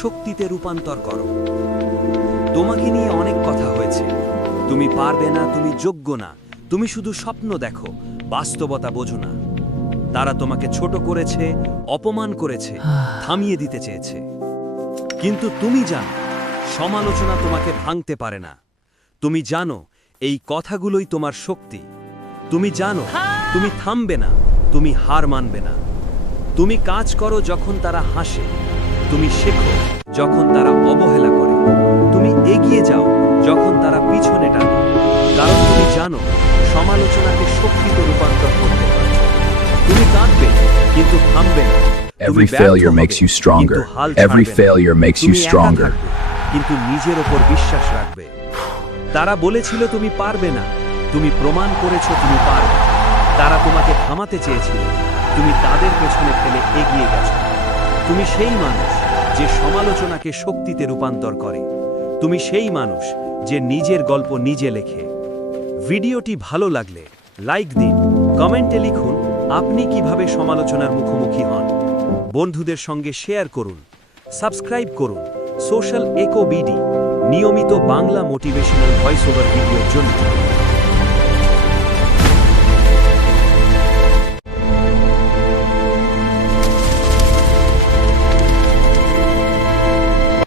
শক্তিতে রূপান্তর করো। তোমাকে নিয়ে অনেক কথা হয়েছে, তুমি পারবে না, তুমি যোগ্য না, তুমি শুধু স্বপ্ন দেখো, বাস্তবতা বোঝো না। তারা তোমাকে ছোট করেছে, অপমান করেছে, থামিয়ে দিতে চেয়েছে। কিন্তু তুমি জানো, সমালোচনা তোমাকে ভাঙতে পারে না। তুমি জানো, এই কথাগুলোই তোমার শক্তি। তুমি জানো, তুমি থামবে না, তুমি হার মানবে না। তুমি কাজ করো যখন তারা হাসে, তুমি শেখো যখন তারা অবহেলা করে, তুমি এগিয়ে যাও যখন তারা পিছনে টানে। কারণ তুমি জানো, সমালোচনাকে শক্তিতে রূপান্তর করতে পারে। তুমি কাঁদবে কিন্তু থামবে না। Every failure makes you stronger. Every failure makes you stronger. কিন্তু নিজের ওপর বিশ্বাস রাখবে। তারা বলেছিল তুমি পারবে না, তুমি প্রমাণ করেছো তুমি পারবে। তারা তোমাকে থামাতে চেয়েছিল, তুমি তাদের পেছনে ফেলে এগিয়ে গেছো। তুমি সেই মানুষ যে সমালোচনাকে শক্তিতে রূপান্তর করে। তুমি সেই মানুষ যে নিজের গল্প নিজে লেখে। ভিডিওটি ভালো লাগলে লাইক দিন, কমেন্টে লিখুন আপনি কিভাবে সমালোচনার মুখোমুখি হন। বন্ধুদের সঙ্গে শেয়ার করুন, সাবস্ক্রাইব করুন সোশ্যাল ইকো বিডি নিয়মিত বাংলা মোটিভেশনাল ভয়েস ওভার ভিডিওর জন্য।